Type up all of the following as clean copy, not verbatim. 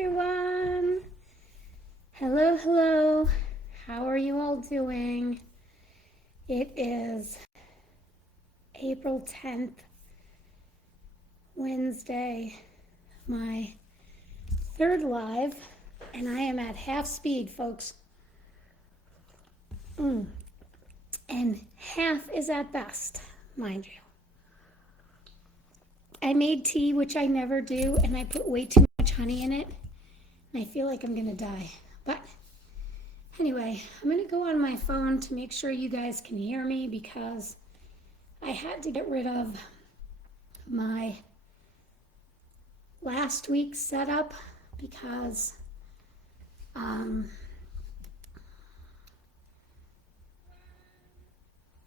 everyone. Hello, hello. How are you all doing? It is April 10th, Wednesday, my third live, and I am at half speed, folks. And half is at best, mind you. I made tea, which I never do, and I put way too much honey in it, and I feel like I'm gonna die. But anyway, I'm gonna go on my phone to make sure you guys can hear me because I had to get rid of my last week's setup because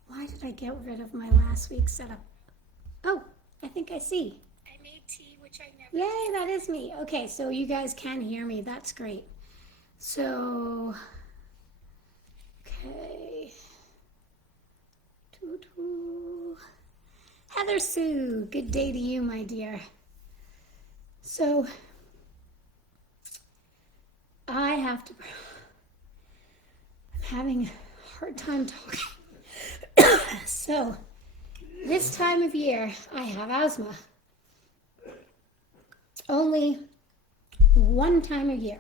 why did I get rid of my last week's setup? Oh, I think I see. I made tea, which I never. Yay, that is me. Okay, so you guys can hear me. That's great. So, okay. Heather Sue, good day to you, my dear. So, I'm having a hard time talking. So, this time of year, I have asthma. Only one time a year.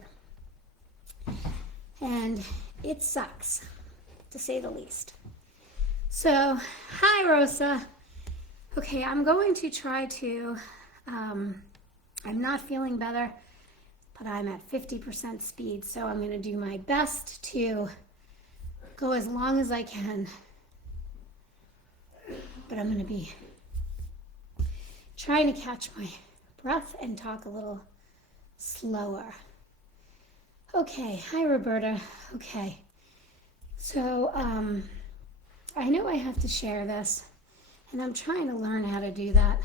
And it sucks, to say the least. So, hi, Rosa. Okay, I'm going to try to, I'm not feeling better, but I'm at 50% speed, so I'm going to do my best to go as long as I can. But I'm going to be trying to catch my breath and talk a little slower. Okay, hi, Roberta. Okay, so I know I have to share this, and I'm trying to learn how to do that.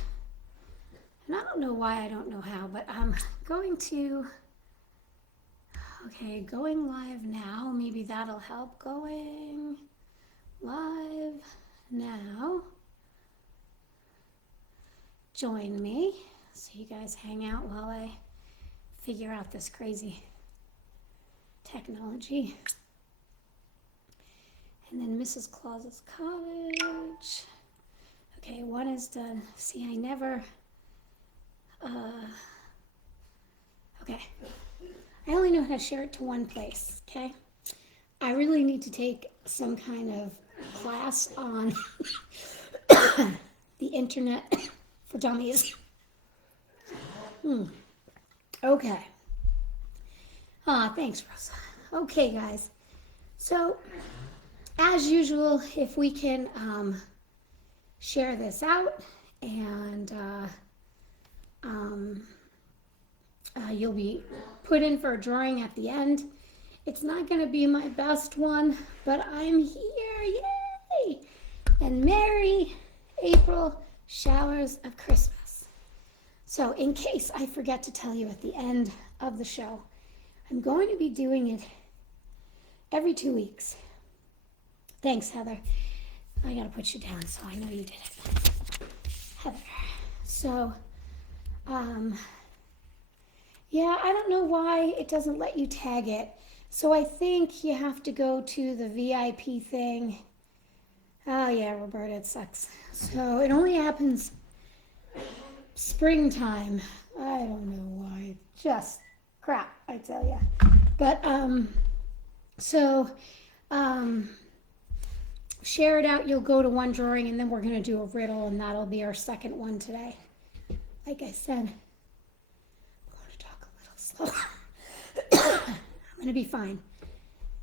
And I don't know why I don't know how, but I'm going to, okay, going live now. Maybe that'll help. Going live now. Join me so you guys hang out while I figure out this crazy technology. And then Mrs. Claus's cottage. Okay, one is done. See, I never, okay. I only know how to share it to one place, okay? I really need to take some kind of class on the internet for dummies. Okay. Thanks, Rosa. Okay, guys. So, as usual, if we can share this out and you'll be put in for a drawing at the end. It's not going to be my best one, but I'm here. Yay! And Merry April showers of Christmas. So in case I forget to tell you at the end of the show, I'm going to be doing it every 2 weeks. Thanks, Heather. I got to put you down so I know you did it. Heather. So, yeah, I don't know why it doesn't let you tag it. So I think you have to go to the VIP thing. Oh yeah, Roberta, it sucks. So it only happens springtime. I don't know why. Just crap, I tell ya. But, share it out. You'll go to one drawing and then we're going to do a riddle and that'll be our second one today. Like I said, I'm going to talk a little slower. I'm going to be fine.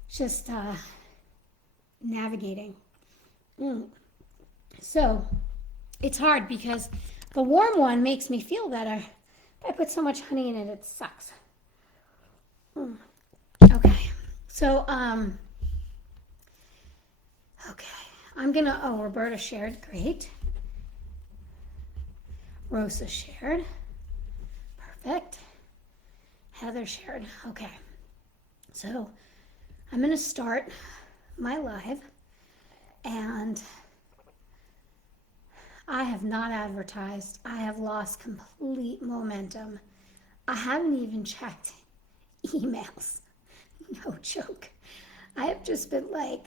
Just navigating. So it's hard because the warm one makes me feel better. But I put so much honey in it, it sucks. Okay. So, okay. I'm going to, oh, Roberta shared. Great. Rosa shared. Perfect. Heather shared. Okay. So I'm going to start my live, and I have not advertised. I have lost complete momentum. I haven't even checked emails. No joke. I have just been like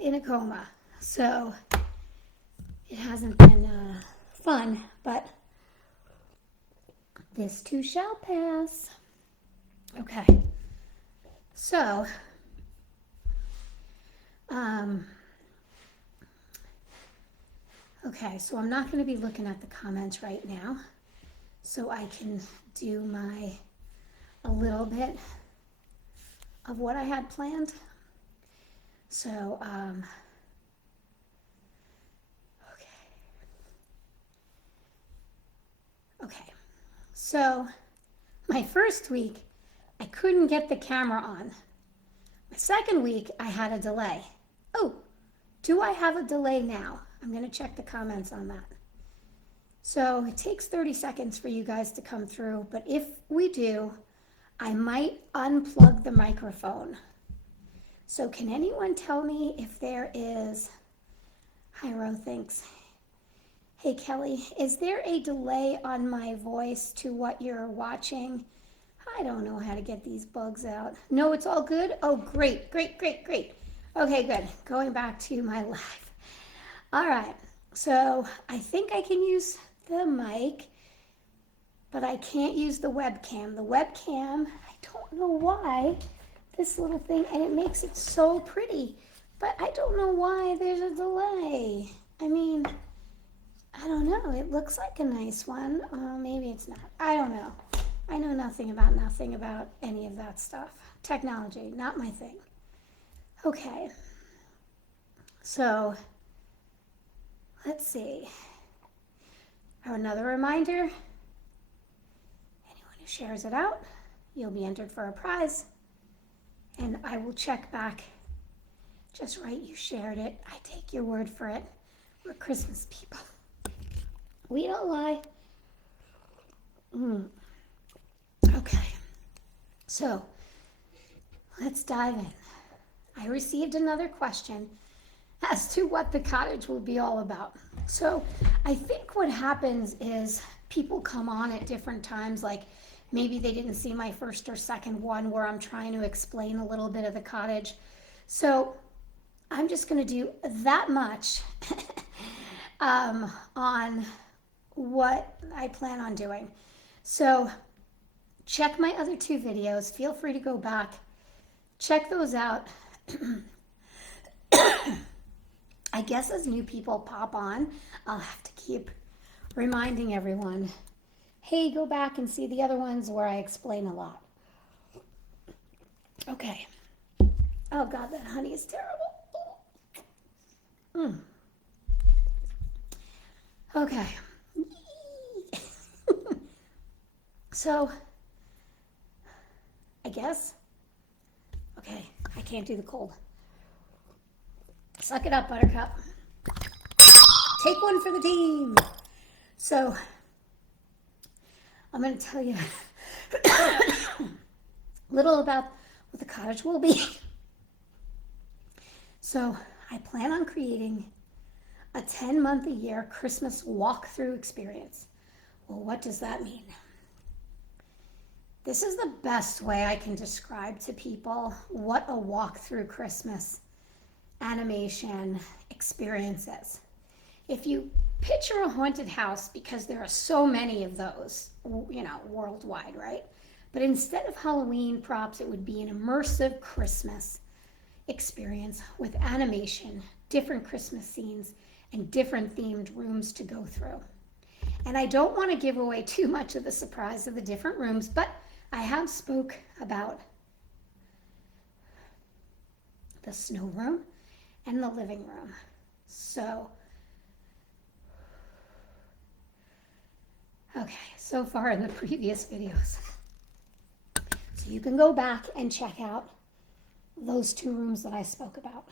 in a coma. So it hasn't been fun, but this too shall pass. Okay. So, okay, so I'm not going to be looking at the comments right now, so I can do a little bit of what I had planned. So, okay. So, my first week, I couldn't get the camera on. My second week, I had a delay. Oh, do I have a delay now? I'm going to check the comments on that. So it takes 30 seconds for you guys to come through, but if we do, I might unplug the microphone. So can anyone tell me if there is, Hyro thinks, hey Kelly, is there a delay on my voice to what you're watching? I don't know how to get these bugs out. No, it's all good? Oh, great, great, great, great. Okay, good. Going back to my live. All right, so I think I can use the mic, but I can't use the webcam. The webcam, I don't know why, this little thing, and it makes it so pretty, but I don't know why there's a delay. I mean, I don't know. It looks like a nice one. Maybe it's not. I don't know. I know nothing about any of that stuff. Technology, not my thing. Okay. So, let's see. Another reminder, anyone who shares it out, you'll be entered for a prize. And I will check back. Just right, you shared it. I take your word for it. We're Christmas people. We don't lie. Okay. So, let's dive in. I received another question as to what the cottage will be all about. So I think what happens is people come on at different times, like maybe they didn't see my first or second one where I'm trying to explain a little bit of the cottage. So I'm just going to do that much on what I plan on doing. So check my other two videos. Feel free to go back. Check those out. I guess as new people pop on, I'll have to keep reminding everyone, hey, go back and see the other ones where I explain a lot. Okay. Oh, God, that honey is terrible. Okay. So, I guess, okay, I can't do the cold. Suck it up, Buttercup. Take one for the team. So, I'm going to tell you a little about what the cottage will be. So, I plan on creating a 10-month-a-year Christmas walkthrough experience. Well, what does that mean? This is the best way I can describe to people what a walkthrough Christmas animation experience is. If you picture a haunted house, because there are so many of those, worldwide, right? But instead of Halloween props, it would be an immersive Christmas experience with animation, different Christmas scenes, and different themed rooms to go through. And I don't want to give away too much of the surprise of the different rooms, but I have spoke about the snow room and the living room. So, okay, so far in the previous videos. So you can go back and check out those two rooms that I spoke about.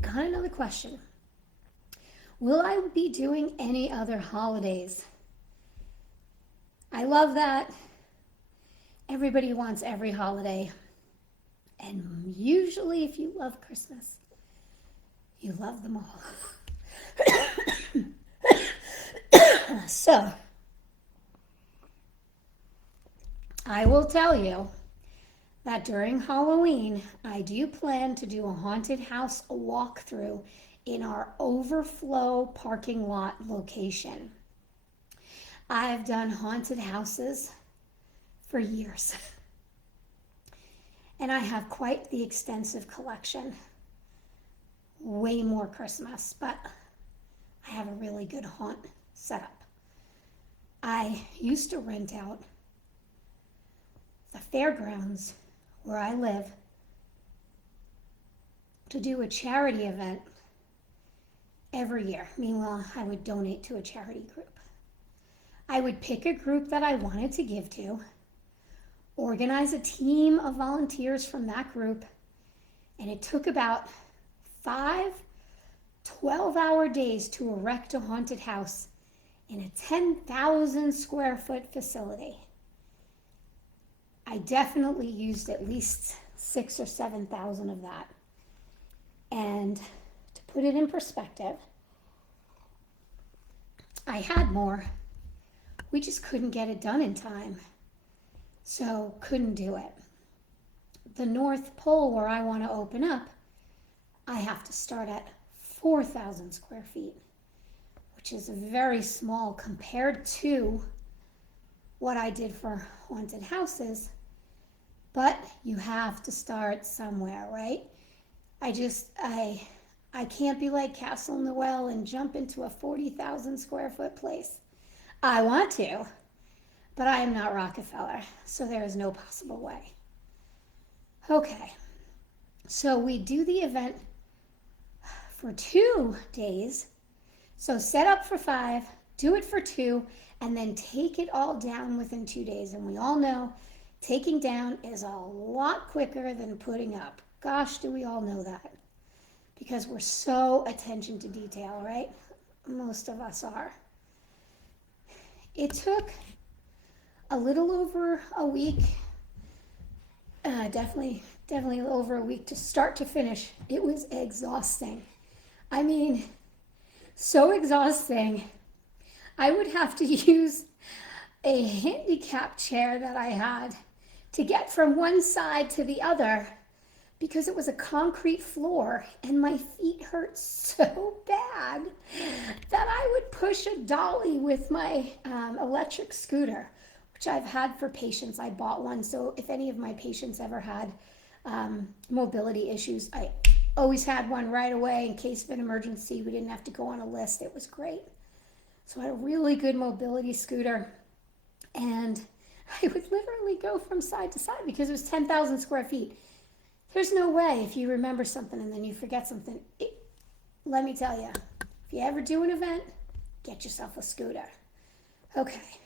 Got another question. Will I be doing any other holidays? I love that. Everybody wants every holiday. And usually if you love Christmas, you love them all. So, I will tell you that during Halloween, I do plan to do a haunted house walkthrough in our overflow parking lot location. I've done haunted houses for years, and I have quite the extensive collection. Way more Christmas, but I have a really good haunt setup. I used to rent out the fairgrounds where I live to do a charity event every year. Meanwhile, I would donate to a charity group. I would pick a group that I wanted to give to, organize a team of volunteers from that group, and it took about 5 12-hour days to erect a haunted house in a 10,000 square foot facility. I definitely used at least 6,000 or 7,000 of that. And to put it in perspective, I had more. We just couldn't get it done in time. So couldn't do it. The North Pole where I want to open up, I have to start at 4,000 square feet, which is very small compared to what I did for haunted houses. But you have to start somewhere, right? I can't be like Castle Noel and jump into a 40,000 square foot place. I want to, but I am not Rockefeller, so there is no possible way. Okay, so we do the event for 2 days. So set up for 5, do it for 2, and then take it all down within 2 days. And we all know taking down is a lot quicker than putting up. Gosh, do we all know that? Because we're so attention to detail, right? Most of us are. It took a little over a week, definitely over a week to start to finish. It was exhausting. I mean, so exhausting. I would have to use a handicap chair that I had to get from one side to the other because it was a concrete floor and my feet hurt so bad that I would push a dolly with my electric scooter, which I've had for patients. I bought one, so if any of my patients ever had mobility issues, I always had one right away in case of an emergency. We didn't have to go on a list. It was great. So I had a really good mobility scooter, and I would literally go from side to side because it was 10,000 square feet. There's no way if you remember something and then you forget something. Let me tell you, if you ever do an event, get yourself a scooter. Okay.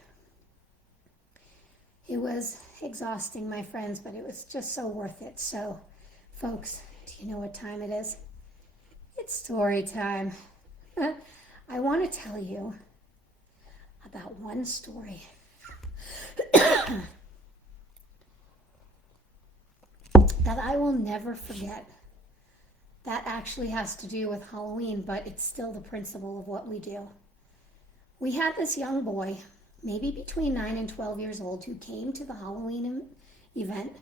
It was exhausting, my friends, but it was just so worth it. So, folks, do you know what time it is? It's story time. I want to tell you about one story that I will never forget. That actually has to do with Halloween, but it's still the principle of what we do. We had this young boy, maybe between 9 and 12 years old, who came to the Halloween event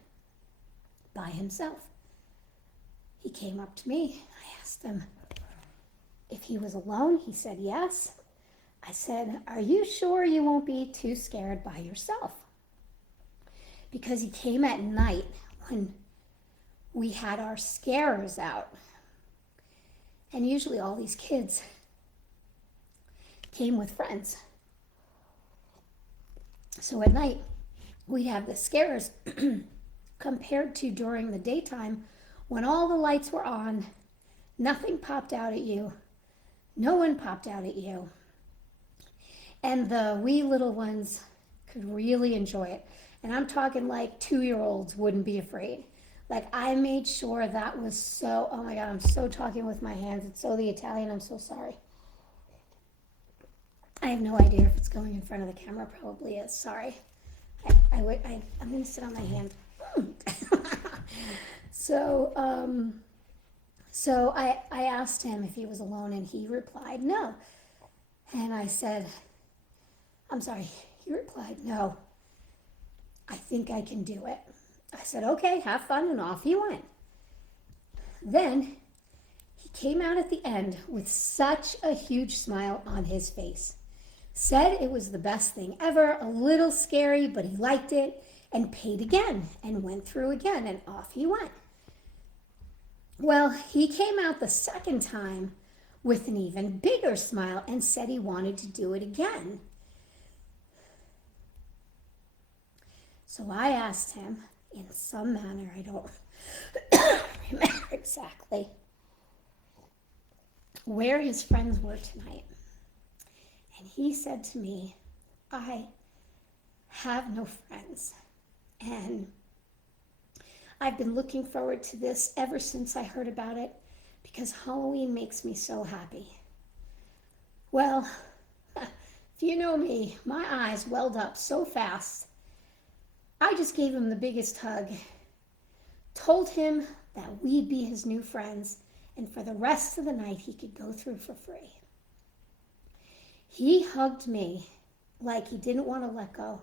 by himself. He came up to me. I asked him if he was alone. He said yes. I said, "Are you sure you won't be too scared by yourself?" Because he came at night when we had our scarers out. And usually all these kids came with friends. So at night, we'd have the scarers compared to during the daytime when all the lights were on, nothing popped out at you, no one popped out at you. And the wee little ones could really enjoy it. And I'm talking like 2-year-olds wouldn't be afraid. Like I made sure that was so, oh my God, I'm so talking with my hands. It's so the Italian, I'm so sorry. I have no idea if it's going in front of the camera, probably is, sorry. I'm gonna sit on my hand. So I asked him if he was alone and he replied no. And I said, I'm sorry, he replied no. I think I can do it. I said, okay, have fun, and off he went. Then he came out at the end with such a huge smile on his face. Said it was the best thing ever, a little scary, but he liked it, and paid again, and went through again, and off he went. Well, he came out the second time with an even bigger smile and said he wanted to do it again. So I asked him in some manner, I don't remember exactly, where his friends were tonight. And he said to me, I have no friends. And I've been looking forward to this ever since I heard about it because Halloween makes me so happy. Well, if you know me, my eyes welled up so fast. I just gave him the biggest hug, told him that we'd be his new friends, and for the rest of the night he could go through for free. He hugged me like he didn't want to let go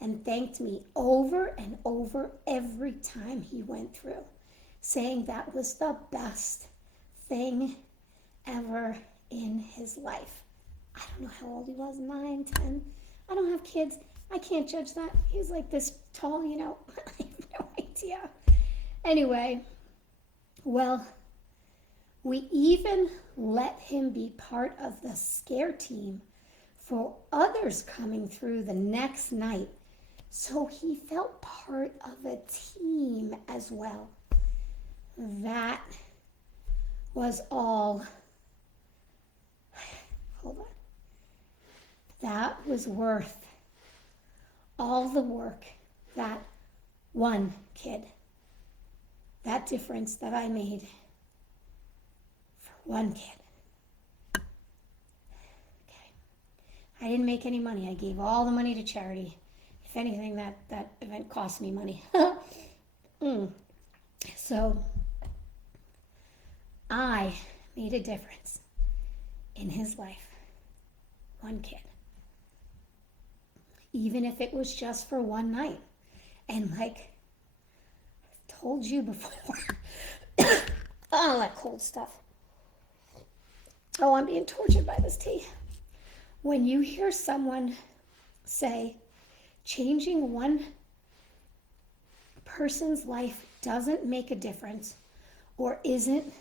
and thanked me over and over every time he went through, saying that was the best thing ever in his life. I don't know how old he was, 9, 10. I don't have kids. I can't judge that. He was like this tall, I have no idea. Anyway, well, we even let him be part of the scare team for others coming through the next night. So he felt part of a team as well. That was all. Hold on. That was worth all the work that one kid, that difference that I made for one kid. Okay. I didn't make any money. I gave all the money to charity. If anything, that event cost me money. So I made a difference in his life. One kid. Even if it was just for one night. And like I told you before, all that cold stuff. Oh, I'm being tortured by this tea. When you hear someone say, changing one person's life doesn't make a difference or isn't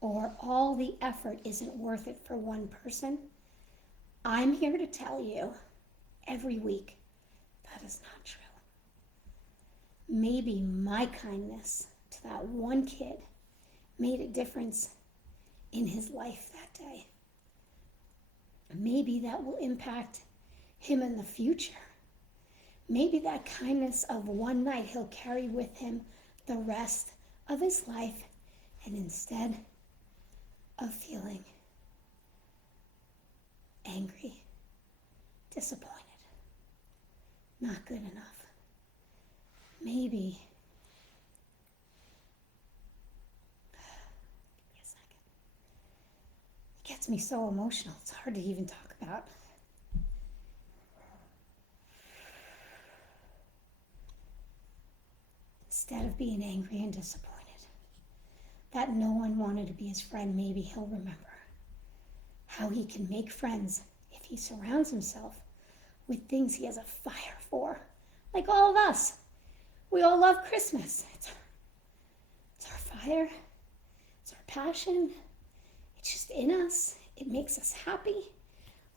or all the effort isn't worth it for one person, I'm here to tell you every week that is not true. Maybe my kindness to that one kid made a difference in his life that day. Maybe that will impact him in the future. Maybe that kindness of one night he'll carry with him the rest of his life, and instead of feeling angry, disappointed, not good enough, maybe, give me a second. It gets me so emotional, it's hard to even talk about. Instead of being angry and disappointed that no one wanted to be his friend, maybe he'll remember how he can make friends if he surrounds himself with things he has a fire for. Like all of us. We all love Christmas. It's our fire. It's our passion. It's just in us. It makes us happy.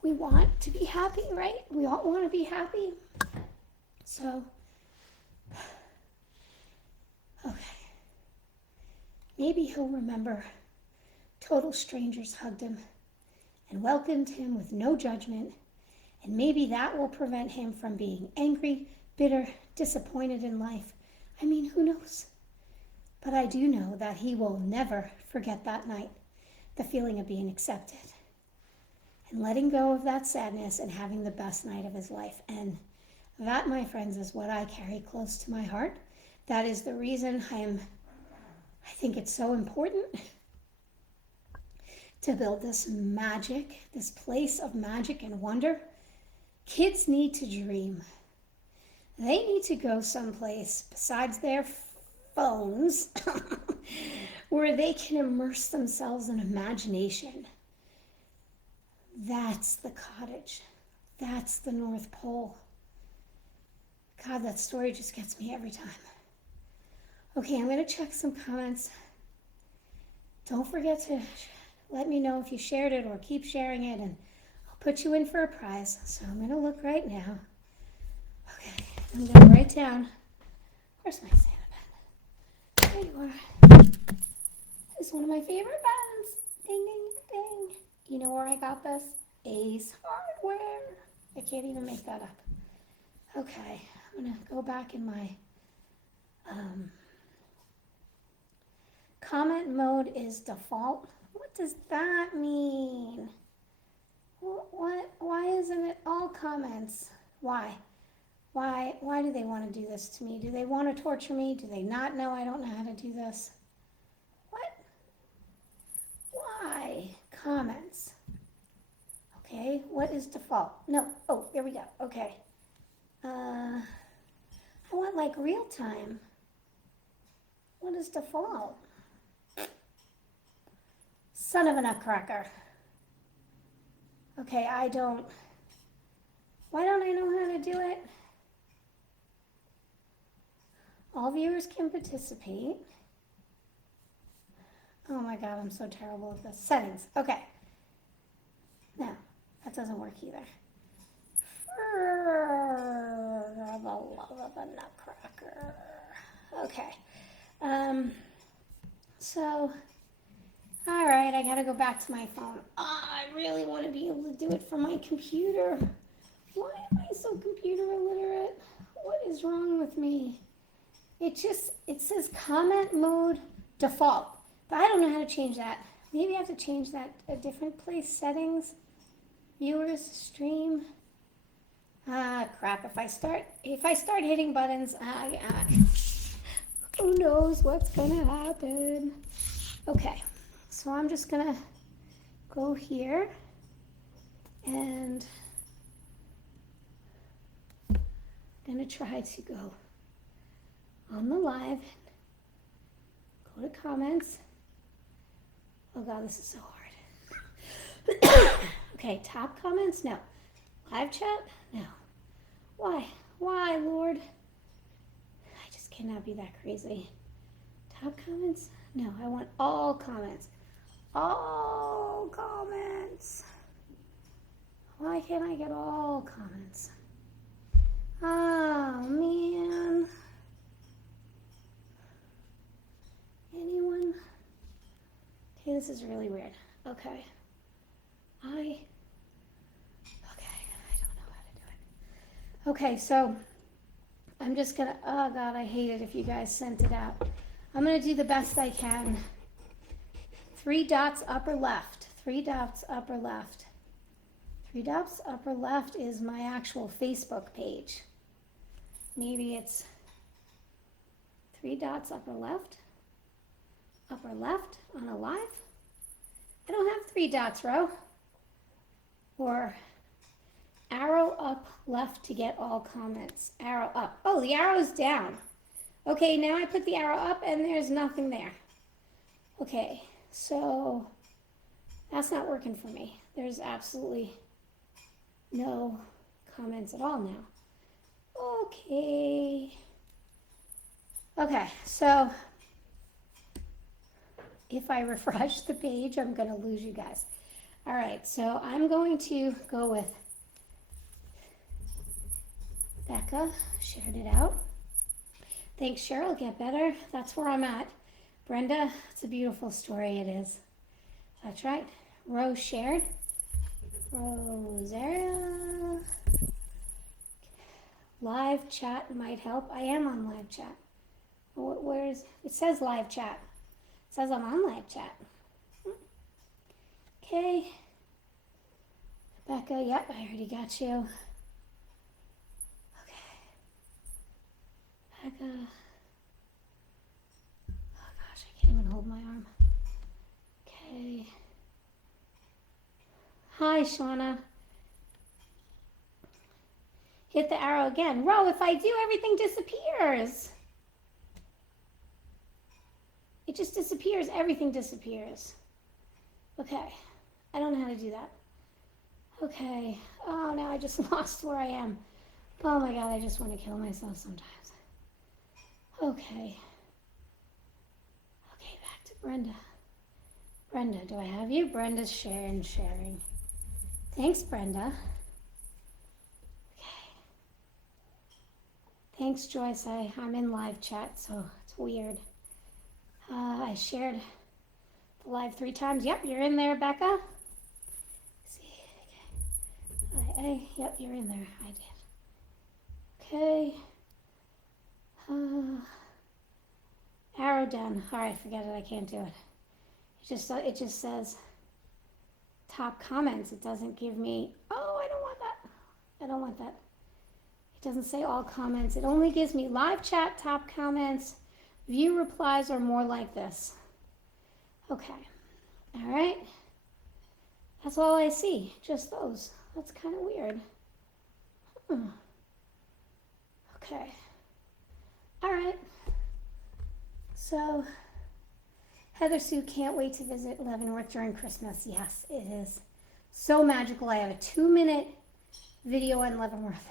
We want to be happy, right? We all want to be happy. So, okay. Maybe he'll remember total strangers hugged him and welcomed him with no judgment, and maybe that will prevent him from being angry, bitter, disappointed in life. I mean, who knows? But I do know that he will never forget that night, the feeling of being accepted and letting go of that sadness and having the best night of his life. And that, my friends, is what I carry close to my heart. That is the reason I think it's so important to build this magic, this place of magic and wonder, kids need to dream. They need to go someplace besides their phones where they can immerse themselves in imagination. That's the cottage. That's the North Pole. God, that story just gets me every time. Okay, I'm going to check some comments. Don't forget to let me know if you shared it or keep sharing it, and I'll put you in for a prize. So I'm going to look right now. Okay, I'm going to write down. Where's my Santa pen? There you are. This is one of my favorite pens. Ding, ding, ding. You know where I got this? Ace Hardware. I can't even make that up. Okay, I'm going to go back in my comment mode is default. What does that mean? What? Why isn't it all comments? Why? Why do they want to do this to me? Do they want to torture me? Do they not know I don't know how to do this? What? Why? Comments. Okay, what is default? No, oh, there we go. Okay. I want like real time. What is default? Son of a nutcracker. Okay, why don't I know how to do it? All viewers can participate. Oh my God, I'm so terrible at this. Settings, okay. No, that doesn't work either. For the love of a nutcracker. Okay. So, all right, I gotta go back to my phone. I really want to be able to do it from my computer. Why am I so computer illiterate? What is wrong with me? It says comment mode default, but I don't know how to change that. Maybe I have to change that a different place. Settings, viewers, stream. Ah, crap! If I start hitting buttons, who knows what's gonna happen? Okay, so I'm just gonna go here and I'm gonna try to go on the live, go to comments. Oh God, this is so hard. Okay, top comments, no. Live chat, no. Why, Lord? I just cannot be that crazy. Top comments, no. I want all comments. All comments. Why can't I get all comments? Oh, man. Anyone? Okay, this is really weird. Okay. I don't know how to do it. Okay, so I'm just gonna, oh God, I hate it if you guys sent it out. I'm gonna do the best I can. 3 dots upper left. 3 dots upper left. 3 dots upper left is my actual Facebook page. Maybe it's 3 dots upper left on a live. I don't have 3 dots, Ro. Or arrow up left to get all comments. Arrow up. Oh, the arrow's down. Okay, now I put the arrow up and there's nothing there. Okay, so that's not working for me. There's absolutely no comments at all now. Okay, so if I refresh the page, I'm going to lose you guys. All right, so I'm going to go with Becca, shared it out. Thanks, Cheryl, get better. That's where I'm at. Brenda, it's a beautiful story, it is. That's right. Rose shared. Rosaria. Live chat might help. I am on live chat. Where's it says live chat. It says I'm on live chat. Okay. Becca, yep, I already got you. Okay. Becca. Oh gosh, I can't even hold my arm. Okay. Hi, Shauna. Hit the arrow again. Ro, if I do, everything disappears. It just disappears. Everything disappears. Okay. I don't know how to do that. Okay. Oh, now I just lost where I am. Oh my God, I just want to kill myself sometimes. Okay. Okay, back to Brenda. Brenda, do I have you? Brenda's sharing. Thanks, Brenda. Okay. Thanks, Joyce. I'm in live chat, so it's weird. I shared the live 3 times. Yep, you're in there, Becca. See, okay. Yep, you're in there. I did. Okay. Arrow done. All right, forget it. I can't do it. It just says top comments. It doesn't give me. Oh, I don't want that. I don't want that. It doesn't say all comments. It only gives me live chat, top comments, view replies, or more like this. Okay. All right. That's all I see. Just those. That's kind of weird. Okay. All right. So, Heather Sue can't wait to visit Leavenworth during Christmas. Yes, it is so magical. I have a 2-minute video on Leavenworth.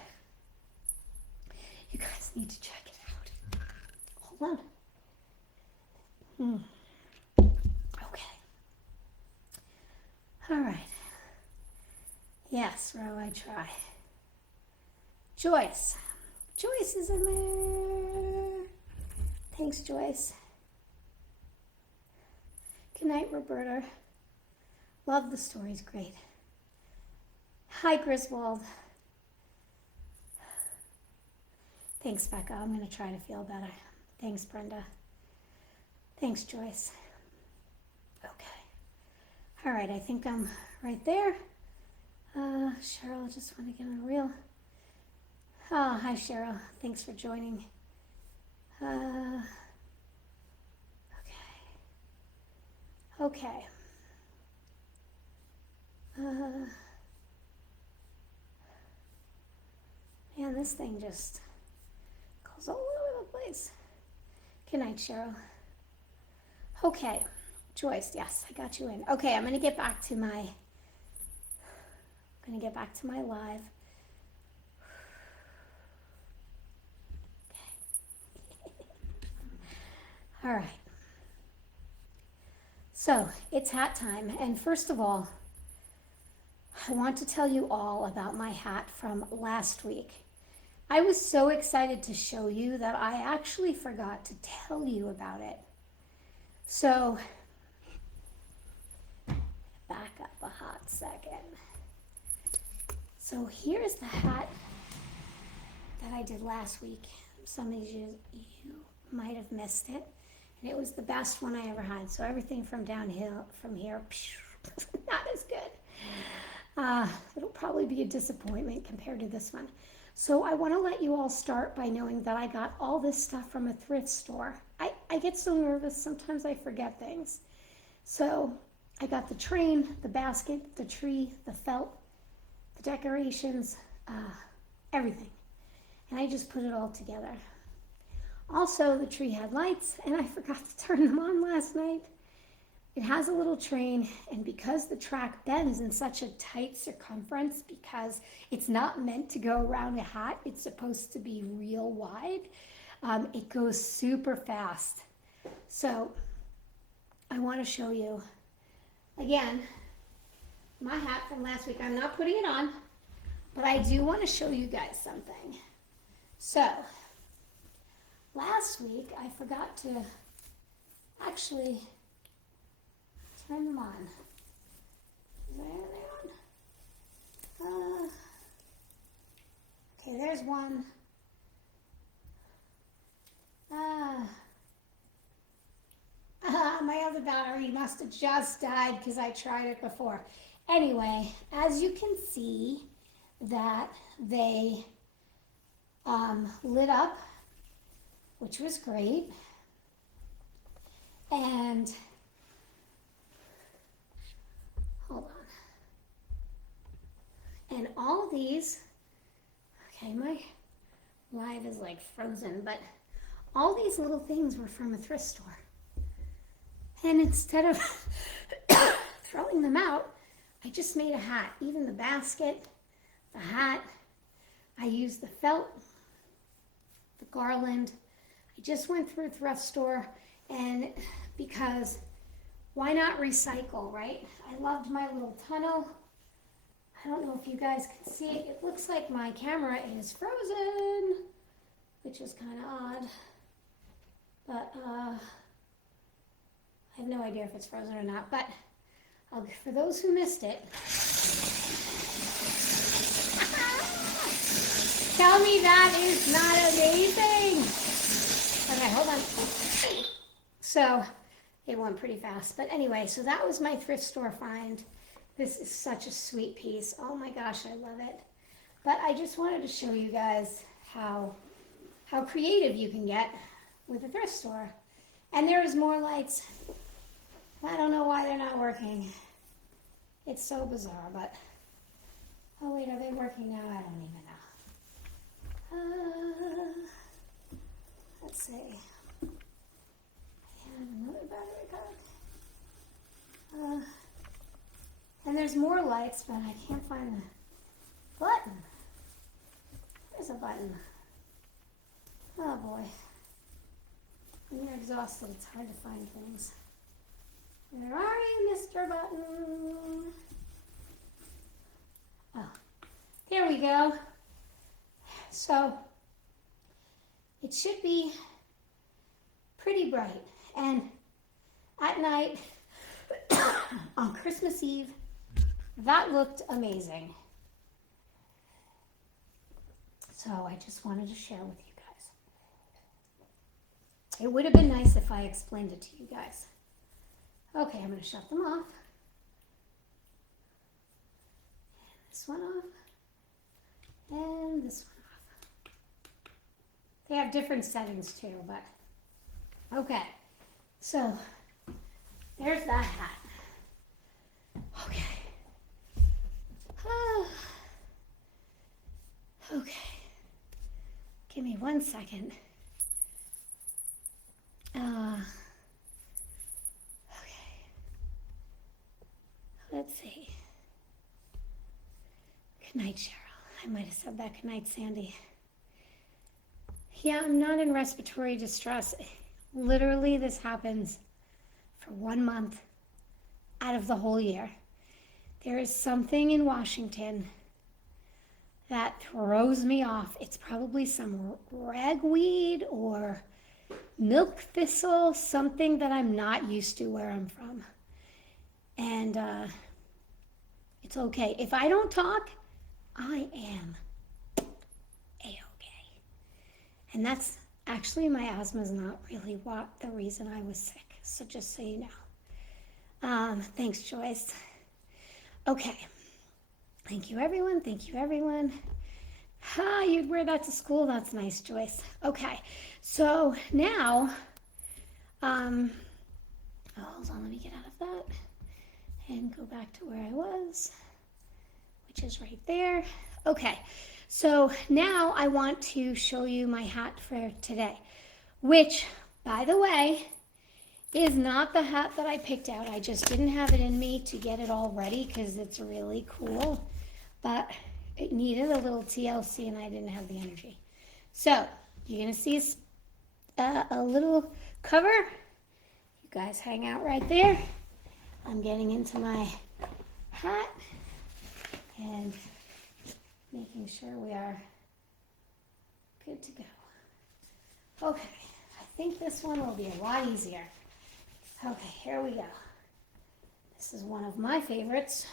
You guys need to check it out. Hold on. Okay. All right. Yes, Ro, I try. Joyce. Joyce is in there. Thanks, Joyce. Good night, Roberta. Love the stories, great. Hi, Griswold. Thanks, Becca. I'm going to try to feel better. Thanks, Brenda. Thanks, Joyce. Okay. All right, I think I'm right there. Cheryl, I just want to get on real. Oh, hi, Cheryl. Thanks for joining. Okay. Man, this thing just goes all over the place. Good night, Cheryl. Okay, Joyce, yes, I got you in. Okay, I'm gonna get back to my live. Okay. All right. So it's hat time, and first of all, I want to tell you all about my hat from last week. I was so excited to show you that I actually forgot to tell you about it. So, back up a hot second. So here's the hat that I did last week. Some of you might have missed it. And it was the best one I ever had. So everything from downhill, from here, not as good. It'll probably be a disappointment compared to this one. So I want to let you all start by knowing that I got all this stuff from a thrift store. I get so nervous, sometimes I forget things. So I got the train, the basket, the tree, the felt, the decorations, everything. And I just put it all together. Also, the tree had lights, and I forgot to turn them on last night. It has a little train, and because the track bends in such a tight circumference, because it's not meant to go around a hat, it's supposed to be real wide, it goes super fast. So I want to show you, again, my hat from last week. I'm not putting it on, but I do want to show you guys something. So last week, I forgot to actually turn them on. There they on. Okay, there's one. My other battery must have just died because I tried it before. Anyway, as you can see, that they lit up, which was great. And hold these, okay, my live is like frozen, but all these little things were from a thrift store. And instead of throwing them out, I just made a hat. Even the basket, the hat, I used the felt, the garland. I just went through a thrift store, and because why not recycle, right? I loved my little tunnel. I don't know if you guys can see it. It looks like my camera is frozen, which is kind of odd. But I have no idea if it's frozen or not. But for those who missed it, tell me that is not amazing. Okay, hold on. So it went pretty fast. But anyway, so that was my thrift store find. This is such a sweet piece. Oh my gosh, I love it. But I just wanted to show you guys how creative you can get with a thrift store. And there's more lights. I don't know why they're not working. It's so bizarre, but oh wait, are they working now? I don't even know. Let's see. I have another battery card. And there's more lights, but I can't find the button. There's a button. Oh boy. When you're exhausted, it's hard to find things. Where are you, Mr. Button? Oh, there we go. So, it should be pretty bright. And at night, on Christmas Eve, that looked amazing. So I just wanted to share with you guys. It would have been nice if I explained it to you guys. Okay, I'm going to shut them off. And this one off. And this one off. They have different settings too, but okay. So there's that hat. Okay. Okay. Give me 1 second. Okay. Let's see. Good night, Cheryl. I might have said that. Good night, Sandy. Yeah, I'm not in respiratory distress. Literally, this happens for 1 month out of the whole year. There is something in Washington that throws me off. It's probably some ragweed or milk thistle, something that I'm not used to where I'm from. And it's okay. If I don't talk, I am A-okay. And that's actually, my asthma is not really the reason I was sick. So just so you know. Thanks, Joyce. Okay. Thank you, everyone. Thank you, everyone. You'd wear that to school. That's nice, Joyce. Okay. So now, hold on. Let me get out of that and go back to where I was, which is right there. Okay. So now I want to show you my hat for today, which, by the way, is not the hat that I picked out. I just didn't have it in me to get it all ready because it's really cool, but it needed a little TLC and I didn't have the energy. So you're going to see a little cover. You guys hang out right there. I'm getting into my hat and making sure we are good to go. Okay, I think this one will be a lot easier. Okay, here we go. This is one of my favorites.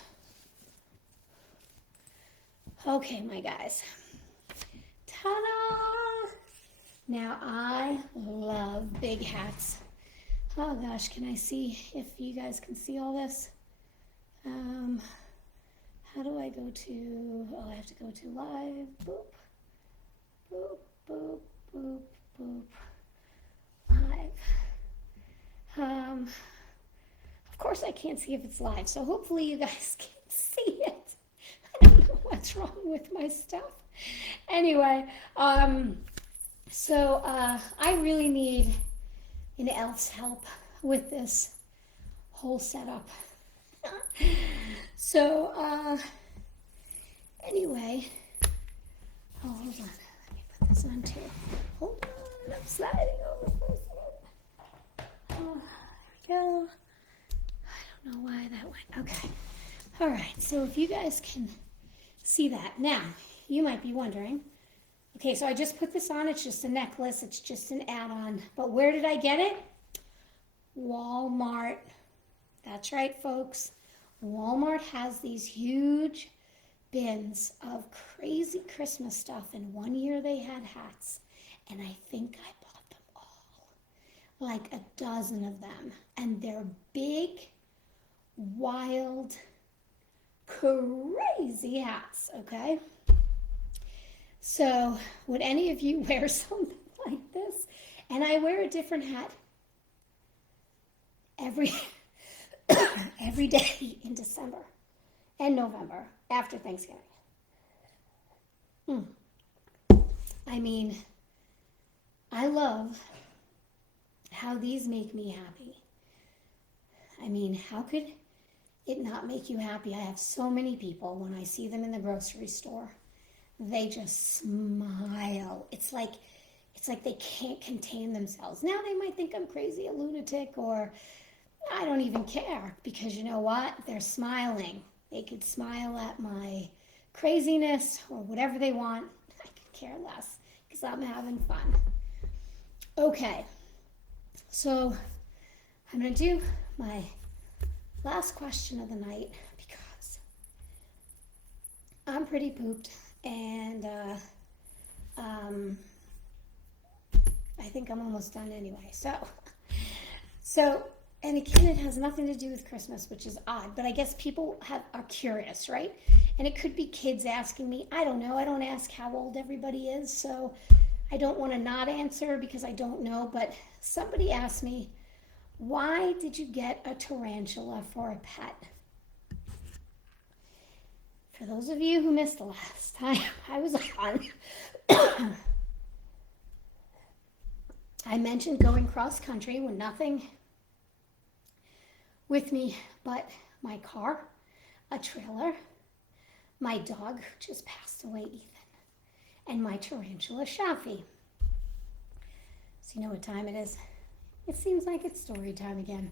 Okay, my guys. Ta-da! Now, I love big hats. Oh gosh, can I see if you guys can see all this? How do I go to, I have to go to live. Boop, boop, boop, boop, boop. Live. Of course I can't see if it's live, so hopefully you guys can see it. I don't know why that's wrong with my stuff. Anyway, so I really need an elf's help with this whole setup. So anyway, oh, hold on. Let me put this on too. Hold on, I'm sliding over for a second. Oh, there we go. I don't know why that went. Okay. All right, so if you guys can see that. Now, you might be wondering, okay, so I just put this on. It's just a necklace. It's just an add-on. But where did I get it? Walmart. That's right, folks. Walmart has these huge bins of crazy Christmas stuff. And one year they had hats. And I think I bought them all. Like a dozen of them. And they're big, wild, crazy hats, okay? So, would any of you wear something like this? And I wear a different hat every day in December and November after Thanksgiving. I mean, I love how these make me happy. I mean, how could it not make you happy? I have so many people, when I see them in the grocery store, they just smile. It's like they can't contain themselves. Now they might think I'm crazy, a lunatic, or I don't even care, because you know what? They're smiling. They could smile at my craziness or whatever they want. I could care less because I'm having fun. Okay, so I'm going to do my last question of the night because I'm pretty pooped, and I think I'm almost done anyway. So, and again, it has nothing to do with Christmas, which is odd, but I guess people are curious, right? And it could be kids asking me. I don't know. I don't ask how old everybody is, so I don't want to not answer because I don't know. But somebody asked me, why did you get a tarantula for a pet? For those of you who missed the last time I was on, I mentioned going cross country with nothing with me but my car, a trailer, my dog who just passed away, Ethan, and my tarantula, Shafi. So you know what time it is? It seems like it's story time again,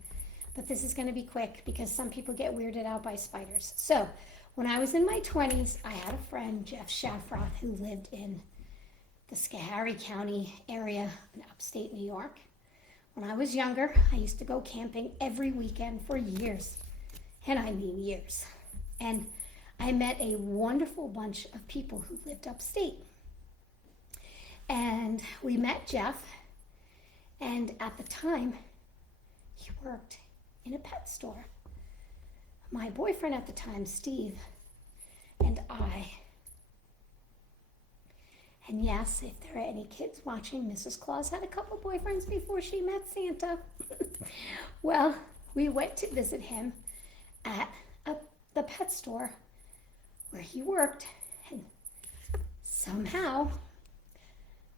but this is going to be quick because some people get weirded out by spiders. So when I was in my 20s, I had a friend, Jeff Shafroth, who lived in the Schoharie County area in upstate New York. When I was younger, I used to go camping every weekend for years, and I mean years. And I met a wonderful bunch of people who lived upstate. And we met Jeff, and at the time, he worked in a pet store. My boyfriend at the time, Steve, and I. And yes, if there are any kids watching, Mrs. Claus had a couple boyfriends before she met Santa. Well, we went to visit him at the pet store where he worked, and somehow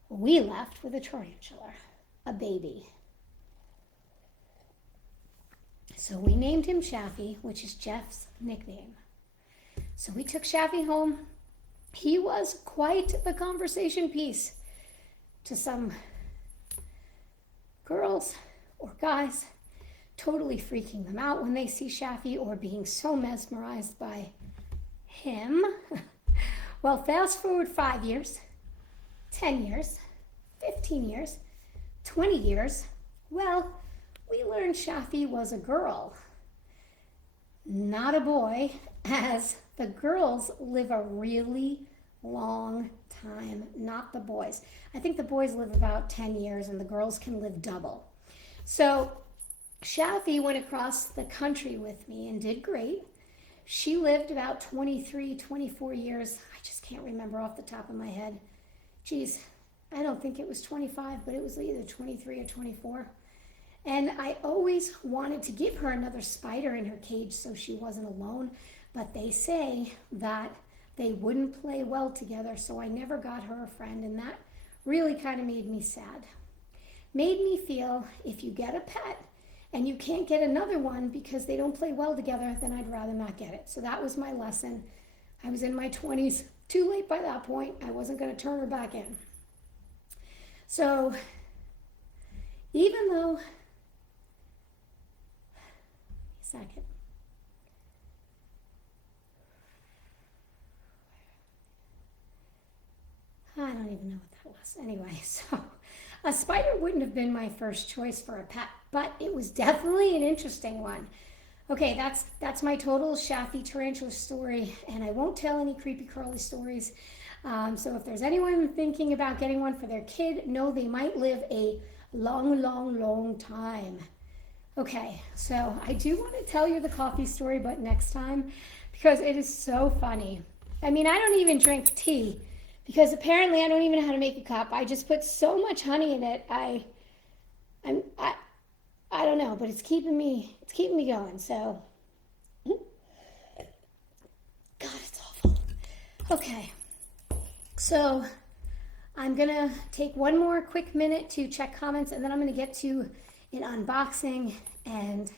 we left with a tarantula, a baby. So we named him Shafi, which is Jeff's nickname. So we took Shafi home. He was quite the conversation piece to some girls or guys, totally freaking them out when they see Shafi or being so mesmerized by him. Well, fast forward 5 years, 10 years, 15 years, 20 years. Well, we learned Shafi was a girl, not a boy, as the girls live a really long time, not the boys. I think the boys live about 10 years and the girls can live double. So Shafi went across the country with me and did great. She lived about 23, 24 years. I just can't remember off the top of my head. Geez, I don't think it was 25, but it was either 23 or 24. And I always wanted to give her another spider in her cage so she wasn't alone. But they say that they wouldn't play well together, so I never got her a friend, and that really kind of made me sad. Made me feel if you get a pet and you can't get another one because they don't play well together, then I'd rather not get it. So that was my lesson. I was in my 20s, too late by that point. I wasn't going to turn her back in. So even though, second. I don't even know what that was. Anyway, so a spider wouldn't have been my first choice for a pet, but it was definitely an interesting one. Okay, that's my total Shafi tarantula story, and I won't tell any creepy crawly stories. So if there's anyone thinking about getting one for their kid, know they might live a long, long, long time. Okay, so I do want to tell you the coffee story, but next time, because it is so funny. I mean, I don't even drink tea, because apparently I don't even know how to make a cup. I just put so much honey in it. I don't know, but it's keeping me going. So, God, it's awful. Okay, so I'm gonna take one more quick minute to check comments, and then I'm gonna get to an unboxing and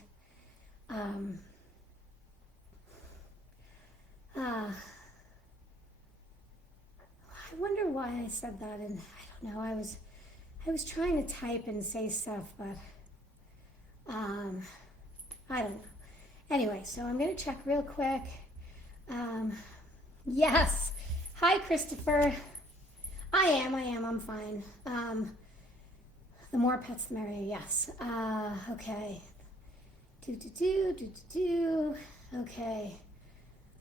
I wonder why I said that, and I don't know. I was trying to type and say stuff, but I don't know. Anyway, so I'm gonna check real quick. Yes. Hi, Christopher. I'm fine. The more pets, the merrier. Yes. Okay. Okay.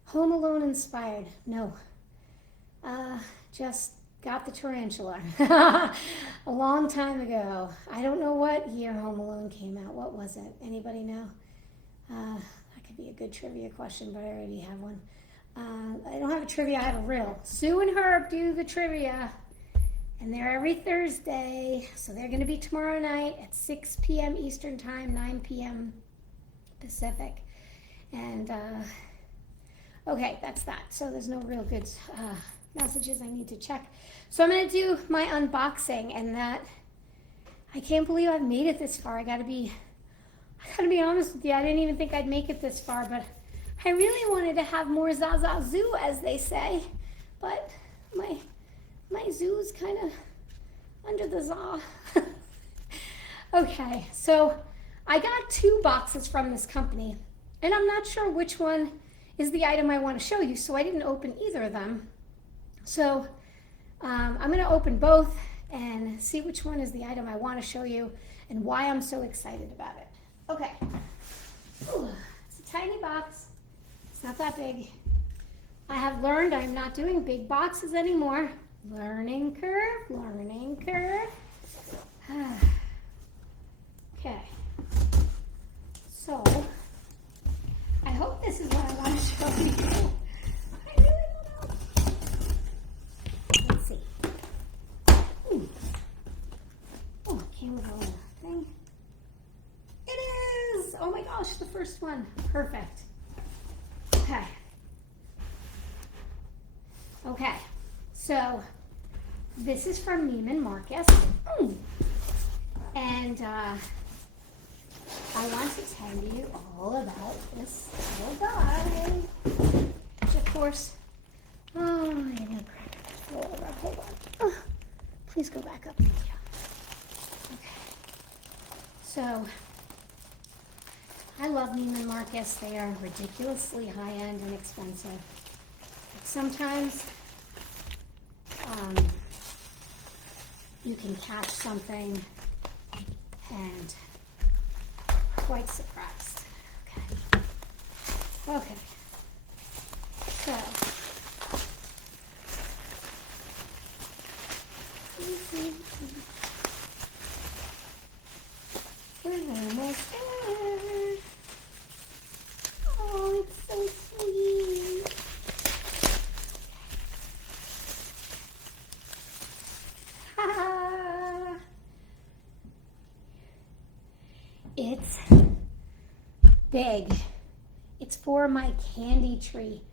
Home Alone inspired. No. Just got the tarantula a long time ago. I don't know what year Home Alone came out. What was it? Anybody know? That could be a good trivia question, but I already have one. I don't have a trivia, I have a riddle. Sue and Herb do the trivia, and they're every Thursday, so they're going to be tomorrow night at 6 p.m. Eastern Time, 9 p.m. Pacific. And, okay, that's that. So there's no real good messages I need to check. So I'm going to do my unboxing, and that, I can't believe I've made it this far. I gotta be honest with you, I didn't even think I'd make it this far, but I really wanted to have more Zaza Zoo, as they say, but my zoo's kind of under the za. Okay, so I got 2 boxes from this company, and I'm not sure which one is the item I want to show you, so I didn't open either of them. So I'm going to open both and see which one is the item I want to show you and why I'm so excited about it. Okay. Ooh, it's a tiny box. It's not that big. I have learned I'm not doing big boxes anymore. Learning curve, learning curve. Okay. So, I hope this is what I want to show you. I really don't know. Let's see. Ooh. Oh, it came with a little thing. It is! Oh my gosh, the first one. Perfect. Okay. Okay. So, this is from Neiman Marcus. And I want to tell you all about this little guy. Which, of course, oh, I'm going to crack it. Hold on. Oh, please go back up. Okay. So, I love Neiman Marcus. They are ridiculously high-end and expensive. But sometimes you can catch something and quite surprised. Okay. So we're almost there. Oh, it's so sweet. It's big. It's for my candy tree.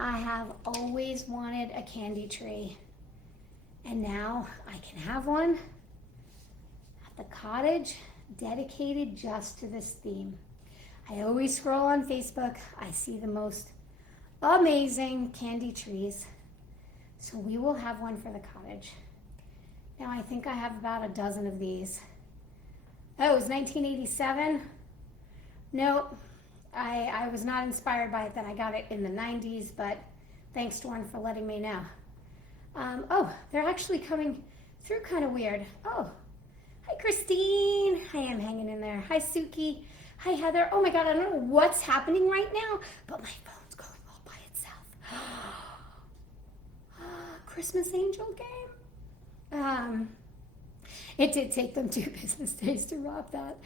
I have always wanted a candy tree, and now I can have one at the cottage dedicated just to this theme. I always scroll on Facebook. I see the most amazing candy trees. So we will have one for the cottage. Now I think I have about a dozen of these. Oh, it was 1987? Nope. I was not inspired by it then. I got it in the 90s, but thanks, Dawn, for letting me know. Oh, they're actually coming through kind of weird. Oh, hi, Christine. I am hanging in there. Hi, Suki. Hi, Heather. Oh my God, I don't know what's happening right now, but my phone's going all by itself. Christmas Angel game? It did take them 2 business days to rob that.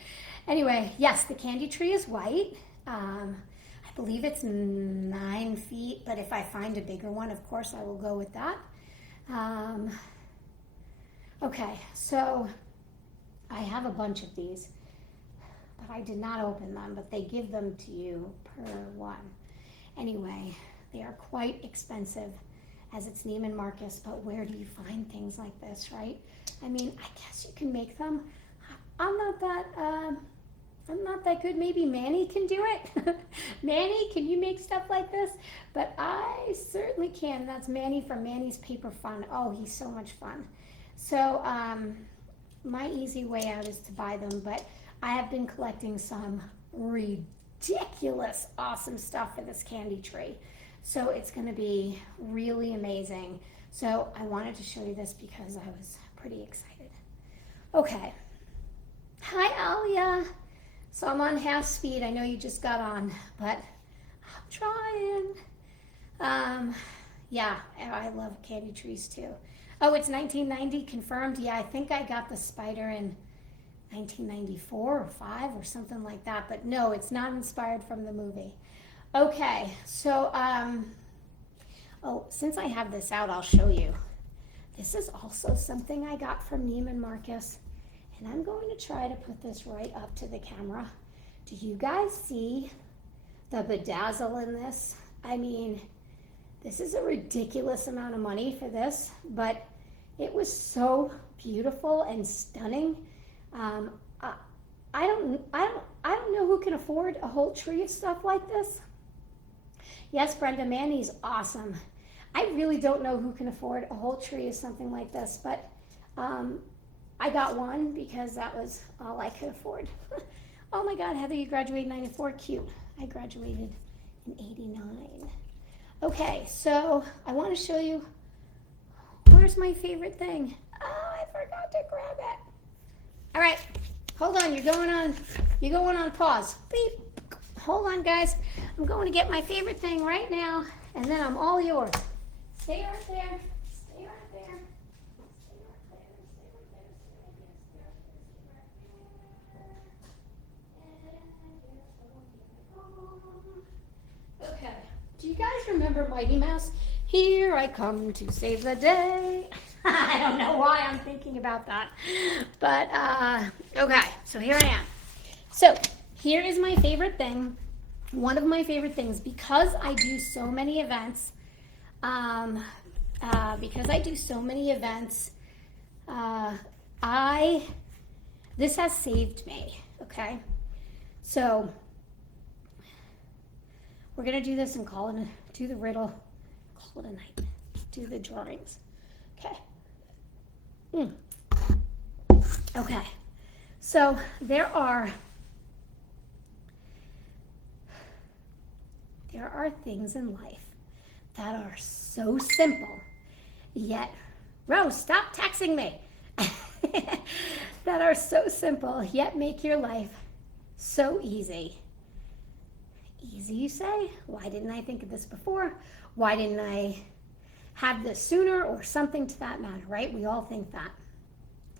Anyway, yes, the candy tree is white. I believe it's 9 feet, but if I find a bigger one, of course, I will go with that. Okay, so I have a bunch of these, but I did not open them, but they give them to you per one. Anyway, they are quite expensive as it's Neiman Marcus, but where do you find things like this, right? I mean, I guess you can make them. I'm not that good. Maybe Manny can do it. Manny, can you make stuff like this? But I certainly can. That's Manny from Manny's Paper Fun. Oh, he's so much fun. So my easy way out is to buy them, but I have been collecting some ridiculous awesome stuff for this candy tree. So it's going to be really amazing. So I wanted to show you this because I was pretty excited. Okay. Hi, Alia. So I'm on half speed. I know you just got on, but I'm trying. Yeah, I love candy trees too. Oh, it's 1990 confirmed. Yeah, I think I got the spider in 1994 or 5 or something like that. But no, it's not inspired from the movie. Okay, so, oh, since I have this out, I'll show you. This is also something I got from Neiman Marcus, and I'm going to try to put this right up to the camera. Do you guys see the bedazzle in this? I mean, this is a ridiculous amount of money for this, but it was so beautiful and stunning. I don't know who can afford a whole tree of stuff like this. Yes, Brenda, Manny's awesome. I really don't know who can afford a whole tree of something like this, but I got one because that was all I could afford. Oh my God, Heather, you graduated in 94, cute. I graduated in 89. Okay, so I want to show you, where's my favorite thing? Oh, I forgot to grab it. All right, hold on, you're going on pause. Beep. Hold on, guys. I'm going to get my favorite thing right now, and then I'm all yours. Stay right there. Stay right there. Stay right there. Stay right there. Stay right there. Okay. Do you guys remember Mighty Mouse? Here I come to save the day. I don't know why I'm thinking about that, but okay. So here I am. So here is my favorite thing. One of my favorite things, because I do so many events, this has saved me, okay? So we're gonna do this and do the riddle, call it a night, do the drawings, okay? Okay, so there are things in life that are so simple, yet, Rose, stop texting me, that are so simple, yet make your life so easy. Easy, you say? Why didn't I think of this before? Why didn't I have this sooner, or something to that matter, right? We all think that.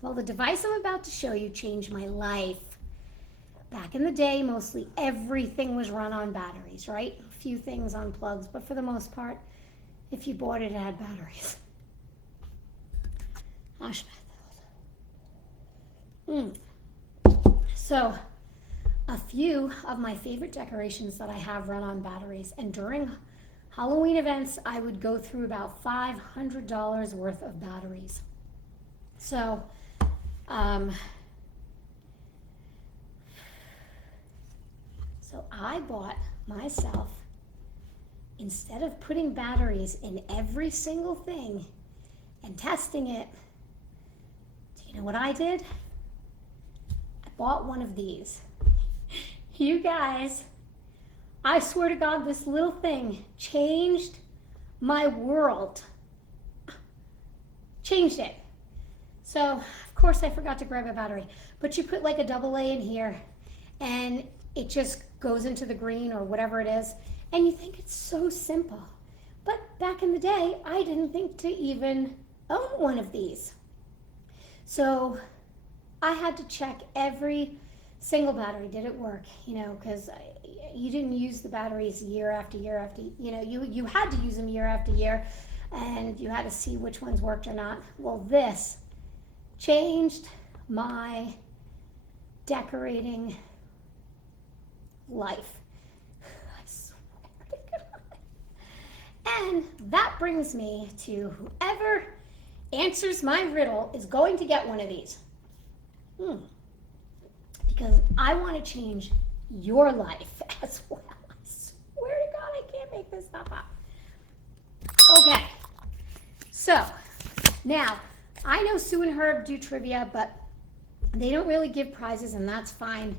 Well, the device I'm about to show you changed my life. Back in the day, mostly everything was run on batteries, right? A few things on plugs, but for the most part, if you bought it, it had batteries. So, a few of my favorite decorations that I have run on batteries, and during Halloween events, I would go through about $500 worth of batteries. So, I bought myself, instead of putting batteries in every single thing and testing it, do you know what I did? I bought one of these. You guys, I swear to God, this little thing changed my world. Changed it. So, of course, I forgot to grab a battery. But you put like a AA in here, and it just goes into the green or whatever it is, and you think it's so simple. But back in the day, I didn't think to even own one of these. So I had to check every single battery. Did it work? You know, because you didn't use the batteries year after year after, you know, you had to use them year after year, and you had to see which ones worked or not. Well, this changed my decorating life. I swear to God. And that brings me to whoever answers my riddle is going to get one of these. Because I want to change your life as well. I swear to God, I can't make this stuff up. Okay, so now I know Sue and Herb do trivia, but they don't really give prizes, and that's fine.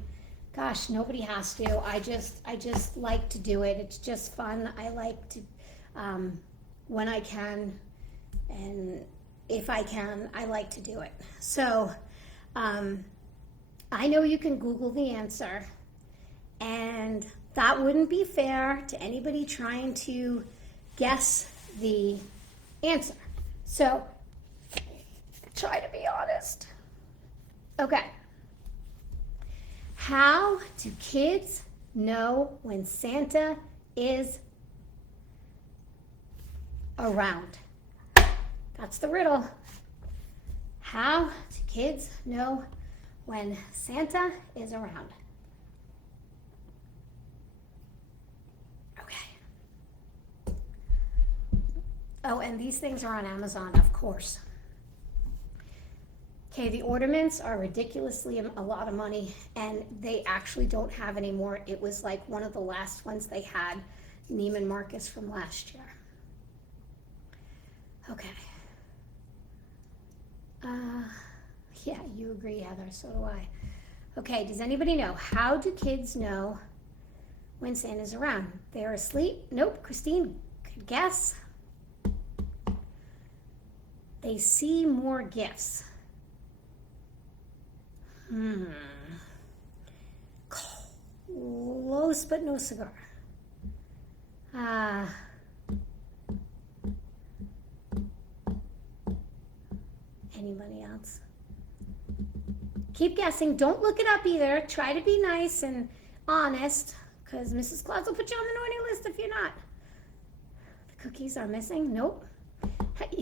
Gosh, nobody has to. I just like to do it. It's just fun. I like to, when I can, and if I can, I like to do it. So, I know you can Google the answer, and that wouldn't be fair to anybody trying to guess the answer. So, try to be honest. Okay. How do kids know when Santa is around? That's the riddle. How do kids know when Santa is around? Okay. Oh, and these things are on Amazon, of course. Okay, the ornaments are ridiculously a lot of money, and they actually don't have any more. It was like one of the last ones they had, Neiman Marcus from last year. Okay. Yeah, you agree, Heather, so do I. Okay, does anybody know? How do kids know when Santa's around? They're asleep? Nope, Christine could guess. They see more gifts. Close, but no cigar. Anybody else? Keep guessing. Don't look it up either. Try to be nice and honest, because Mrs. Claus will put you on the naughty list if you're not. The cookies are missing? Nope.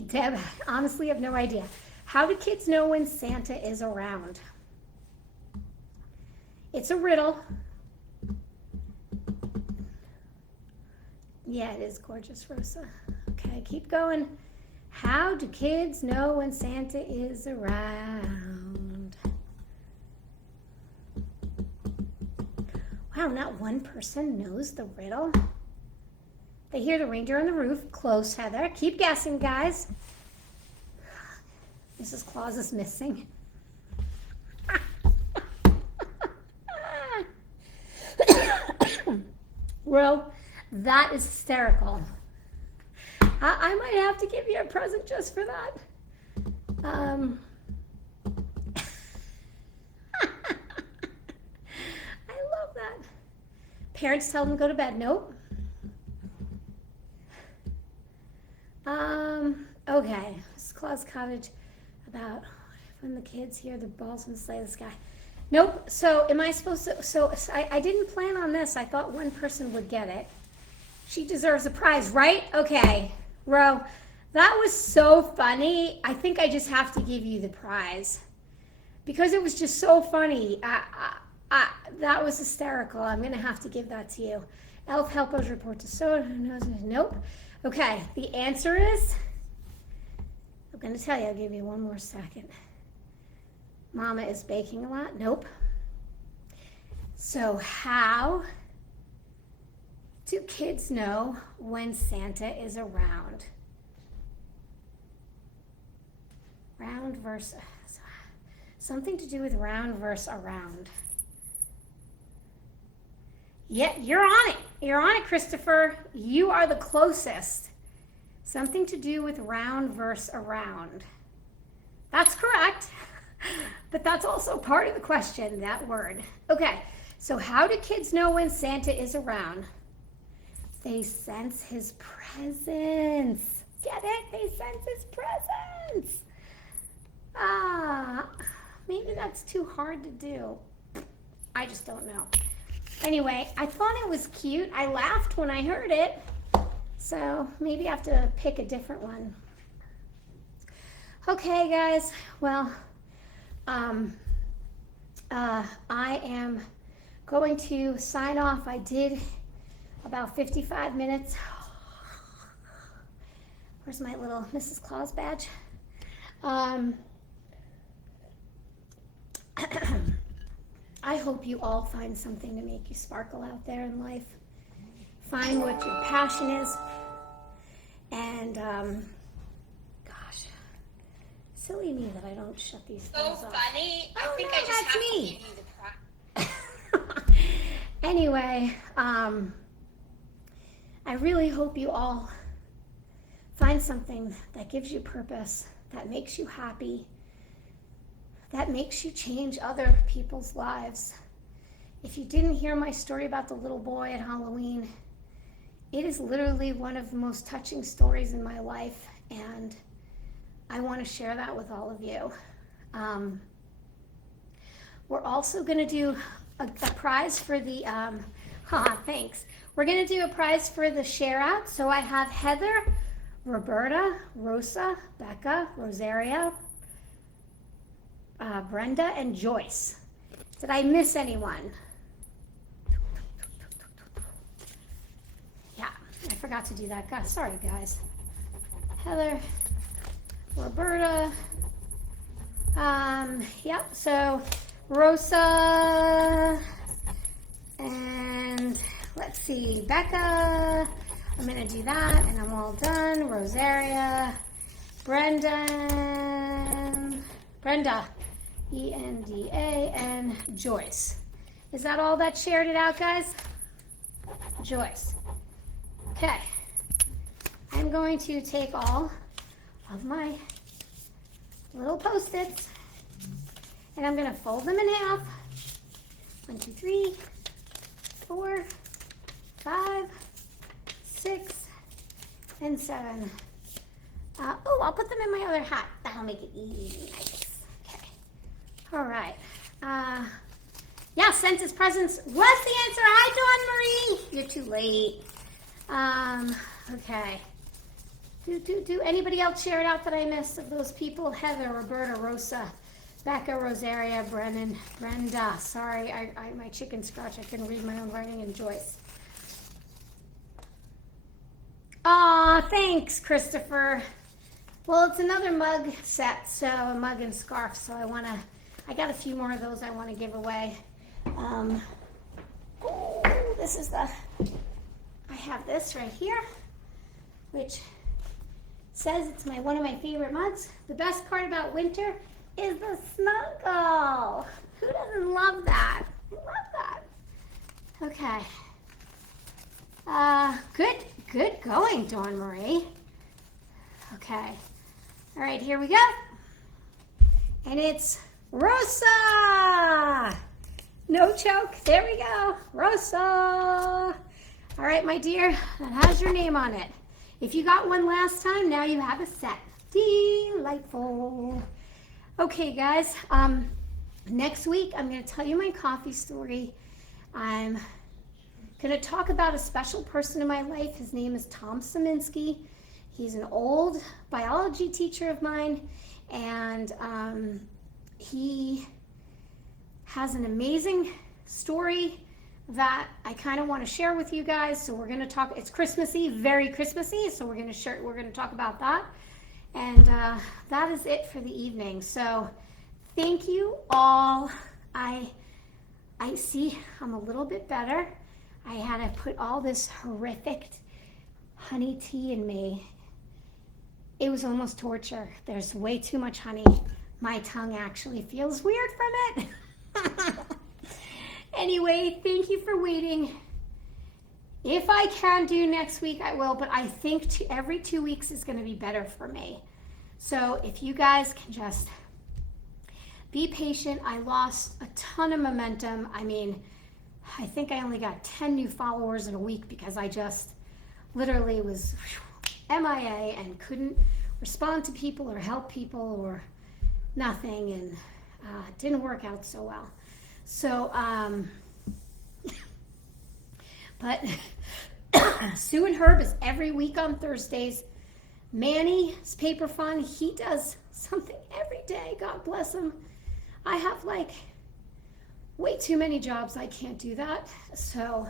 Deb, honestly, I have no idea. How do kids know when Santa is around? It's a riddle. Yeah, it is gorgeous, Rosa. Okay, keep going. How do kids know when Santa is around? Wow, not one person knows the riddle. They hear the reindeer on the roof. Close, Heather. Keep guessing, guys. Mrs. Claus is missing. Well, that is hysterical. I might have to give you a present just for that. I love that. Parents tell them to go to bed. Nope. Okay. Mrs. Claus Cottage, about when the kids hear the balls in the sleigh of the sky. Nope. So am I supposed to? So I didn't plan on this. I thought one person would get it. She deserves a prize, right? Okay. Ro, that was so funny. I think I just have to give you the prize because it was just so funny. That was hysterical. I'm going to have to give that to you. Elf helpers report to soda. Nope. Okay, the answer is, I'm going to tell you, I'll give you one more second. Mama is baking a lot. Nope. So how do kids know when Santa is around? Round versus, something to do with round versus around. Yeah, you're on it. You're on it, Christopher. You are the closest. Something to do with round versus around. That's correct. But that's also part of the question, that word. Okay, so how do kids know when Santa is around? They sense his presence. Get it? They sense his presence. Maybe that's too hard to do. I just don't know. Anyway, I thought it was cute. I laughed when I heard it. So maybe I have to pick a different one. Okay, guys. Well, I am going to sign off. I did about 55 minutes. Where's my little Mrs. Claus badge? I hope you all find something to make you sparkle out there in life. Find what your passion is. And, gosh, silly me that I don't shut these things off. So funny. I think no, I just that's have me. to give you the practice. Anyway, I really hope you all find something that gives you purpose, that makes you happy, that makes you change other people's lives. If you didn't hear my story about the little boy at Halloween, it is literally one of the most touching stories in my life, and I want to share that with all of you. We're also going to do a prize for the, thanks. We're going to do a prize for the share out. So I have Heather, Roberta, Rosa, Becca, Rosaria, Brenda, and Joyce. Did I miss anyone? Yeah, I forgot to do that. God, sorry, guys. Heather, Roberta. Yep, so Rosa, and let's see, Becca. I'm going to do that, and I'm all done. Rosaria, Brenda, ENDA, and Joyce. Is that all that shared it out, guys? Joyce. Okay. I'm going to take all of my little Post-its, and I'm going to fold them in half. 1, 2, 3, 4, 5, 6, and 7. I'll put them in my other hat. That'll make it easy. Nice. Okay. All right. Yeah, Santa's presents was the answer. Hi, Dawn Marie. You're too late. Okay. Do anybody else share it out that I missed of those people? Heather, Roberta, Rosa, Becca, Rosaria, Brennan, Brenda. Sorry, I my chicken scratch. I couldn't read my own writing. And Joyce. Aw, thanks, Christopher. Well, it's another mug set, so a mug and scarf. So I got a few more of those I want to give away. This is I have this right here, which says it's one of my favorite mugs. The best part about winter is the snuggle. Who doesn't love that? Love that. Okay. Good going, Dawn Marie. Okay. All right, here we go. And it's Rosa. No choke. There we go. Rosa. All right, my dear, that has your name on it. If you got one last time, now you have a set. Delightful. Okay, guys. Next week, I'm going to tell you my coffee story. I'm going to talk about a special person in my life. His name is Tom Saminsky. He's an old biology teacher of mine, and he has an amazing story that I kind of want to share with you guys. So we're going to talk, it's Christmassy, very Christmassy. So we're going to talk about that. And that is it for the evening. So thank you all. I see I'm a little bit better. I had to put all this horrific honey tea in me. It was almost torture. There's way too much honey. My tongue actually feels weird from it. Anyway, thank you for waiting. If I can do next week, I will, but I think every 2 weeks is going to be better for me. So if you guys can just be patient. I lost a ton of momentum. I mean, I think I only got 10 new followers in a week because I just literally was MIA and couldn't respond to people or help people or nothing, and it didn't work out so well. So, but Sue and Herb is every week on Thursdays. Manny's Paper Fun, he does something every day. God bless him. I have like way too many jobs. I can't do that. So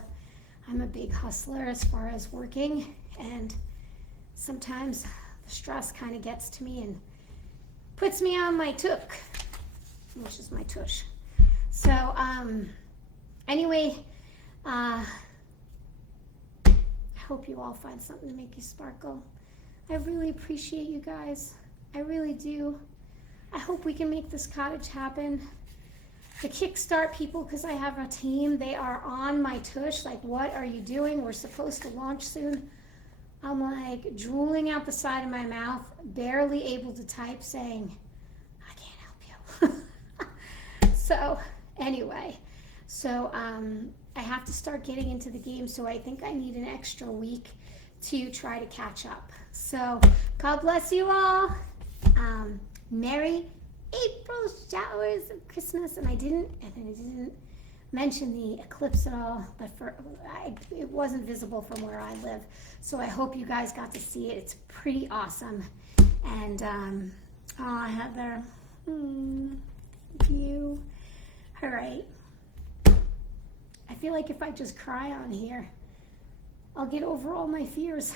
I'm a big hustler as far as working, and sometimes the stress kind of gets to me and puts me on my took, which is my tush. So anyway, I hope you all find something to make you sparkle. I really appreciate you guys. I really do. I hope we can make this cottage happen. The Kickstart people, because I have a team, they are on my tush. Like, what are you doing? We're supposed to launch soon. I'm like drooling out the side of my mouth, barely able to type, saying, I can't help you. So anyway, I have to start getting into the game, so I think I need an extra week to try to catch up. So God bless you all. Merry April showers of Christmas. And I didn't mention the eclipse at all, but it wasn't visible from where I live. So I hope you guys got to see it. It's pretty awesome. And Heather, thank you. All right. I feel like if I just cry on here, I'll get over all my fears.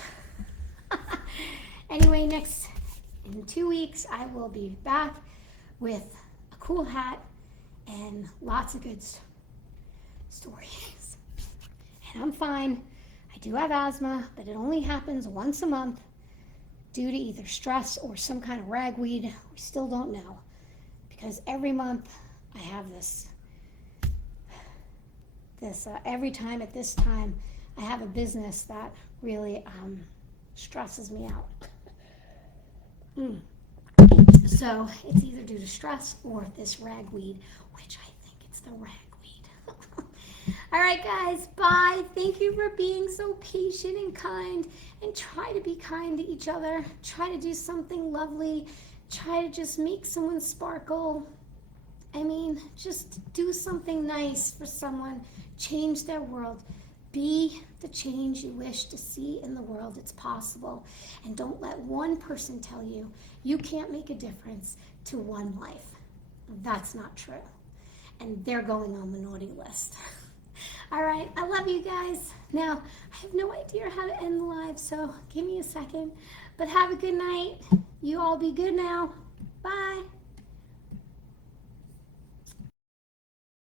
Anyway, in 2 weeks, I will be back with a cool hat and lots of good stories. And I'm fine. I do have asthma, but it only happens once a month due to either stress or some kind of ragweed. We still don't know, because every month I have this every time at this time I have a business that really stresses me out. So it's either due to stress or this ragweed, which I think it's the ragweed. All right, guys, bye. Thank you for being so patient and kind, and try to be kind to each other. Try to do something lovely. Try to just make someone sparkle. I mean, just do something nice for someone. Change their world. Be the change you wish to see in the world. It's possible. And don't let one person tell you you can't make a difference to one life. That's not true. And they're going on the naughty list. All right, I love you guys. Now, I have no idea how to end the live, so give me a second. But have a good night. You all be good now. Bye.